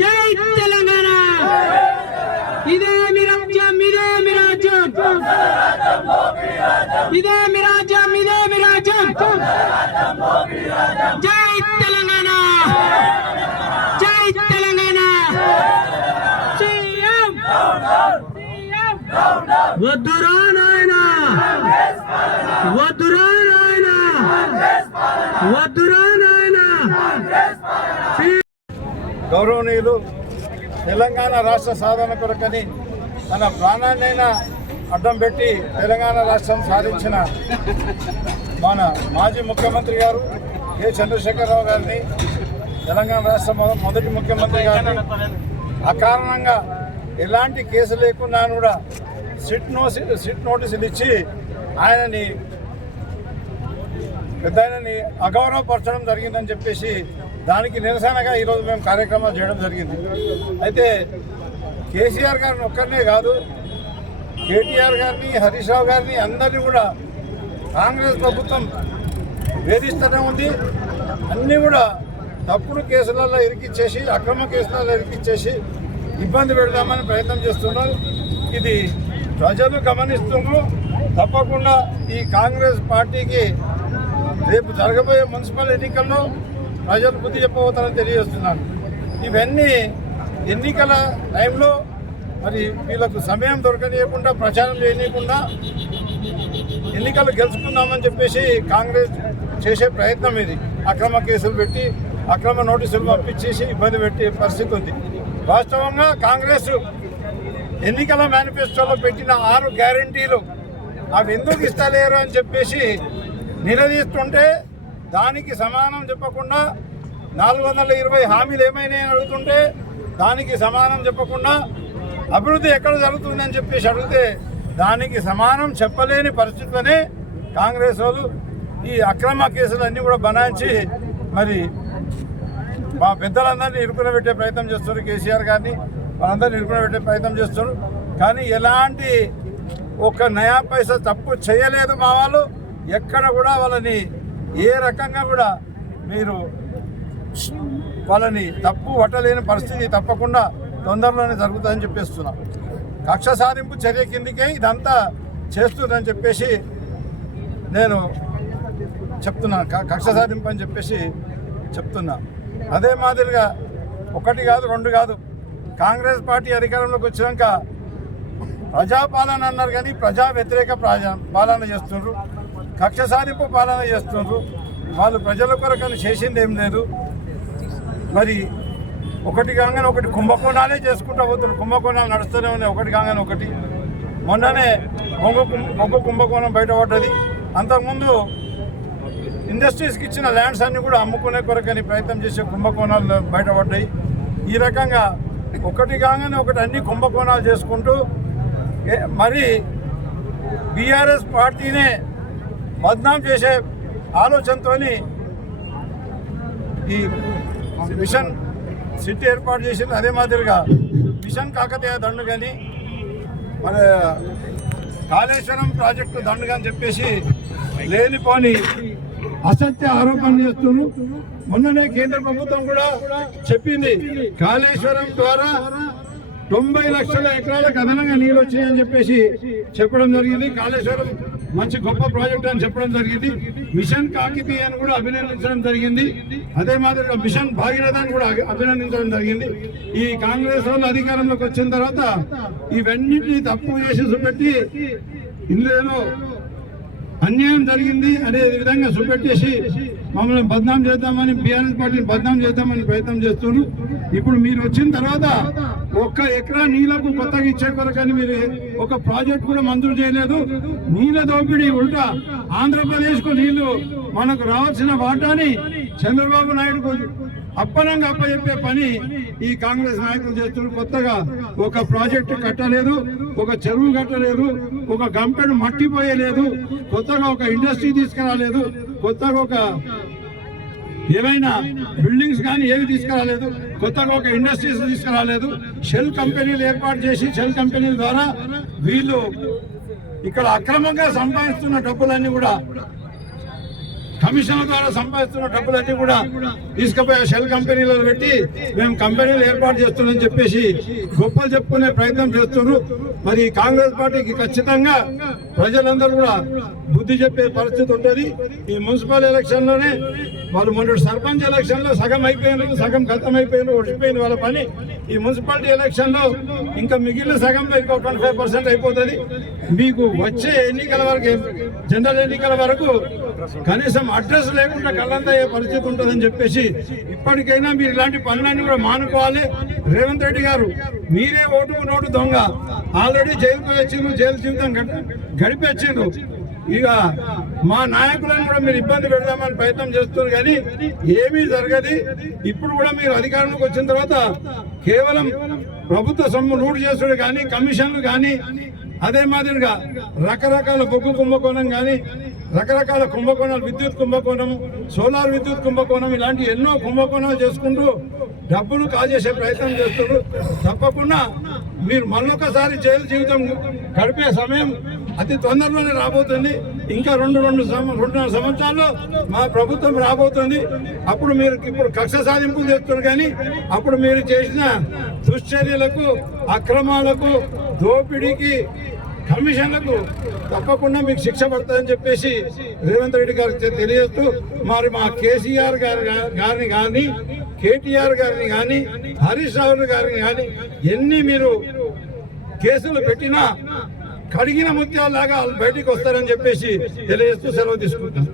జై తెలంగాణ. ఇదే మీ రాజ్యం, ఇదే మీ రాజ్యం, ఇదే మీ రాజ్యం, ఇదే మీ రాజ్యం. జై తెలంగాణ, జై తెలంగాణ. సీఎం వద్దురా నాయనా, వద్దురా నాయనా, వద్దురా నాయనా. గౌరవనీయులు తెలంగాణ రాష్ట్ర సాధన కొరకని తన ప్రాణాన్నైనా అడ్డం పెట్టి తెలంగాణ రాష్ట్రం సాధించిన మన మాజీ ముఖ్యమంత్రి గారు కె చంద్రశేఖరరావు గారిని, తెలంగాణ రాష్ట్ర మొదటి ముఖ్యమంత్రి గారిని అకారణంగా ఎలాంటి కేసు లేకున్నా కూడా సిట్ నోటీసులు ఇచ్చి ఆయనని పెద్దయినని అగౌరవపరచడం జరిగిందని చెప్పేసి దానికి నిరసనగా ఈరోజు మేము కార్యక్రమాలు చేయడం జరిగింది. అయితే కేసీఆర్ గారిని ఒక్కరినే కాదు, కేటీఆర్ గారిని, హరీష్ రావు గారిని అందరినీ కూడా కాంగ్రెస్ ప్రభుత్వం వేధిస్తూనే ఉంది. అన్నీ కూడా తప్పుడు కేసులలో ఇరికిచ్చేసి, అక్రమ కేసులలో ఇరికిచ్చేసి ఇబ్బంది పెడదామని ప్రయత్నం చేస్తున్నారు. ఇది ప్రజలు గమనిస్తున్నారు. తప్పకుండా ఈ కాంగ్రెస్ పార్టీకి రేపు జరగబోయే మున్సిపల్ ఎన్నికల్లో ప్రజలు బుద్ధి చెప్పబోతారని తెలియజేస్తున్నాను. ఇవన్నీ ఎన్నికల టైంలో మరి వీళ్ళకు సమయం దొరకనీయకుండా, ప్రచారం చేయనీయకుండా ఎన్నికలు గెలుచుకుందామని చెప్పేసి కాంగ్రెస్ చేసే ప్రయత్నం ఇది. అక్రమ కేసులు పెట్టి, అక్రమ నోటీసులు పంపించేసి ఇబ్బంది పెట్టే పరిస్థితి ఉంది. వాస్తవంగా కాంగ్రెస్ ఎన్నికల మేనిఫెస్టోలో పెట్టిన 6 గ్యారంటీలు అవి ఎందుకు ఇస్తలేరు అని చెప్పేసి నిలదీస్తుంటే, దానికి సమానం చెప్పకుండా 420 హామీలు ఏమైనాయని అడుగుతుంటే దానికి సమానం చెప్పకుండా, అభివృద్ధి ఎక్కడ జరుగుతుందని చెప్పేసి అడిగితే దానికి సమానం చెప్పలేని పరిస్థితిలోనే కాంగ్రెస్ వాళ్ళు ఈ అక్రమ కేసులన్నీ కూడా బనాయించి మరి మా పెద్దలందరినీ ఇరుకునబెట్టే ప్రయత్నం చేస్తున్నారు. కేసీఆర్ గారిని వాళ్ళందరినీ ఇరుకునబెట్టే ప్రయత్నం చేస్తున్నారు. కానీ ఎలాంటి ఒక నయా పైసా తప్పు చేయలేదు మా వాళ్ళు. ఎక్కడ కూడా వాళ్ళని ఏ రకంగా కూడా మీరు వాళ్ళని తప్పు పట్టలేని పరిస్థితి తప్పకుండా తొందరలోనే జరుగుతుందని చెప్పేస్తున్నాం. కక్ష సాధింపు చర్య కిందికే ఇదంతా చేస్తుందని చెప్పేసి నేను చెప్తున్నాను. కక్ష సాధింపు అని చెప్పేసి చెప్తున్నా. అదే మాదిరిగా 1 కాదు 2 కాదు, కాంగ్రెస్ పార్టీ అధికారంలోకి వచ్చినాక ప్రజాపాలన అన్నారు కానీ ప్రజా వ్యతిరేక పాలన చేస్తున్నారు, కక్ష సాధింపు పాలన చేస్తున్నారు. వాళ్ళు ప్రజల కొరకని చేసింది ఏం లేదు. మరి ఒకటి కాగానే ఒకటి కుంభకోణాలే చేసుకుంటూ పోతున్నారు. కుంభకోణాలు నడుస్తూనే ఉన్నాయి, ఒకటి కాగానే ఒకటి. మొన్ననే బొగ్గు కుంభకోణం బయటపడ్డది. అంతకుముందు ఇండస్ట్రీస్కి ఇచ్చిన ల్యాండ్స్ అన్నీ కూడా అమ్ముకునే కొరకని ప్రయత్నం చేసే కుంభకోణాలు బయటపడ్డాయి. ఈ రకంగా ఒకటి కాగానే ఒకటి అన్ని కుంభకోణాలు చేసుకుంటూ మరి బీఆర్ఎస్ పార్టీనే బద్నాం చేసే ఆలోచనతో ఈ మిషన్ సిటీ ఏర్పాటు చేసింది. అదే మాదిరిగా మిషన్ కాకతీయ దండు కానీ మన కాళేశ్వరం ప్రాజెక్టు దండు కానీ చెప్పేసి లేనిపోని అసత్య ఆరోపణలు చేస్తున్నారు. మొన్ననే కేంద్ర ప్రభుత్వం కూడా చెప్పింది, కాళేశ్వరం ద్వారా 90 లక్షల ఎకరాలకు అదనంగా నీళ్ళు వచ్చాయని చెప్పేసి చెప్పడం జరిగింది. కాళేశ్వరం మంచి గొప్ప ప్రాజెక్ట్ అని చెప్పడం జరిగింది. మిషన్ కాకతీయ అని కూడా అభినందించడం జరిగింది. అదే మాదిరిగా మిషన్ భాగీరథాన్ని కూడా అభినందించడం జరిగింది. ఈ కాంగ్రెస్ వాళ్ళు అధికారంలోకి వచ్చిన తర్వాత ఇవన్నిటిని తప్పు చేసి చూపెట్టి ఇందులో అన్యాయం జరిగింది అనే విధంగా చూపెట్టేసి మమ్మల్ని బద్నాం చేద్దామని, బీఆర్ఎస్ పార్టీని బద్నాం చేద్దామని ప్రయత్నం చేస్తున్నారు. ఇప్పుడు మీరు వచ్చిన తర్వాత 1 ఎకరా నీళ్లకు కొత్తగా ఇచ్చే కొరకని మీరు ఒక ప్రాజెక్ట్ కూడా మంజూరు చేయలేదు. నీళ్ళ దోపిడీ ఉల్టా ఆంధ్రప్రదేశ్కు నీళ్లు మనకు రావాల్సిన వాటాని చంద్రబాబు నాయుడుకు అప్పనంగా అప్పచెప్పే పని ఈ కాంగ్రెస్ నాయకులు చేస్తున్నారు. కొత్తగా ఒక ప్రాజెక్టు కట్టలేదు, ఒక చెరువు కట్టలేదు, ఒక గంపెడు మట్టి పోయలేదు, కొత్తగా ఒక ఇండస్ట్రీ తీసుకురాలేదు, కొత్తగా ఒక ఏమైనా బిల్డింగ్స్ కానీ ఏమి తీసుకురాలేదు, కొత్తగా ఒక ఇండస్ట్రీస్ తీసుకురాలేదు. షెల్ కంపెనీలు ఏర్పాటు చేసి షెల్ కంపెనీల ద్వారా వీళ్ళు ఇక్కడ అక్రమంగా సంపాదిస్తున్న డబ్బులన్నీ కూడా, కమిషన్ల ద్వారా సంపాదిస్తున్న డబ్బులన్నీ కూడా తీసుకుపోయి షెల్ కంపెనీలలో పెట్టి మేము కంపెనీలు ఏర్పాటు చేస్తున్నామని చెప్పేసి గొప్పలు చెప్పుకునే ప్రయత్నం చేస్తున్నారు. మరి కాంగ్రెస్ పార్టీకి ఖచ్చితంగా ప్రజలందరూ కూడా బుద్ధి చెప్పే పరిస్థితి ఉంటుంది. ఈ మున్సిపల్ ఎలక్షన్లోనే వాళ్ళు మొన్నటి సర్పంచ్ ఎలక్షన్లో సగం అయిపోయినారు, సగం ఖతం అయిపోయినారు, ఒడిపోయింది వాళ్ళ పని. ఈ మున్సిపాలిటీ ఎలక్షన్లో ఇంకా మిగిలిన సగంలో ఇంకో 25% అయిపోతుంది. మీకు వచ్చే ఎన్నికల వరకు, జనరల్ ఎన్నికల వరకు కనీసం అడ్రస్ లేకుండా కళ్ళంతయ్యే పరిస్థితి ఉంటుందని చెప్పేసి ఇప్పటికైనా మీరు ఇలాంటి పనులన్నీ కూడా మానుకోవాలి. రేవంత్ రెడ్డి గారు, మీరే ఓటుకు నోటు దొంగ, ఆల్రెడీ జైలుకు వచ్చిండ్రు, జైలు జీవితం గడిపి వచ్చిండ్రు. ఇక మా నాయకులను కూడా మీరు ఇబ్బంది పెడదామని ప్రయత్నం చేస్తున్నారు, కానీ ఏమీ జరగదు. ఇప్పుడు కూడా మీరు అధికారంలోకి వచ్చిన తర్వాత కేవలం ప్రభుత్వ సొమ్ము లూటు చేసుడు కానీ, కమిషన్లు కానీ, అదే మాదిరిగా రకరకాల బొగ్గు కుంభకోణం కానీ, రకరకాల కుంభకోణాలు, విద్యుత్ కుంభకోణం, సోలార్ విద్యుత్ కుంభకోణం, ఇలాంటి ఎన్నో కుంభకోణాలు చేసుకుంటూ డబ్బులు కాజేసే ప్రయత్నం చేస్తున్నారు. తప్పకుండా మీరు మళ్ళొకసారి జైలు జీవితం గడిపే సమయం అతి తొందరలోనే రాబోతుంది. ఇంకా రెండున్నర సంవత్సరాల్లో మా ప్రభుత్వం రాబోతుంది. అప్పుడు మీరు ఇప్పుడు కక్ష సాధింపులు చేస్తున్నారు, కానీ అప్పుడు మీరు చేసిన దుశ్చర్యలకు, అక్రమాలకు, దోపిడీకి, కమిషన్లకు తప్పకుండా మీకు శిక్ష పడుతుందని చెప్పేసి రేవంత్ రెడ్డి గారికి తెలియజేస్తూ, మరి మా కేసీఆర్ గారిని కానీ, కేటీఆర్ గారిని కానీ, హరీష్ రావు గారిని కానీ ఎన్ని మీరు కేసులు పెట్టినా కడిగిన ముత్యాలలాగా బయటికి వస్తారని చెప్పేసి తెలియజేస్తూ సెలవు తీసుకుంటాను.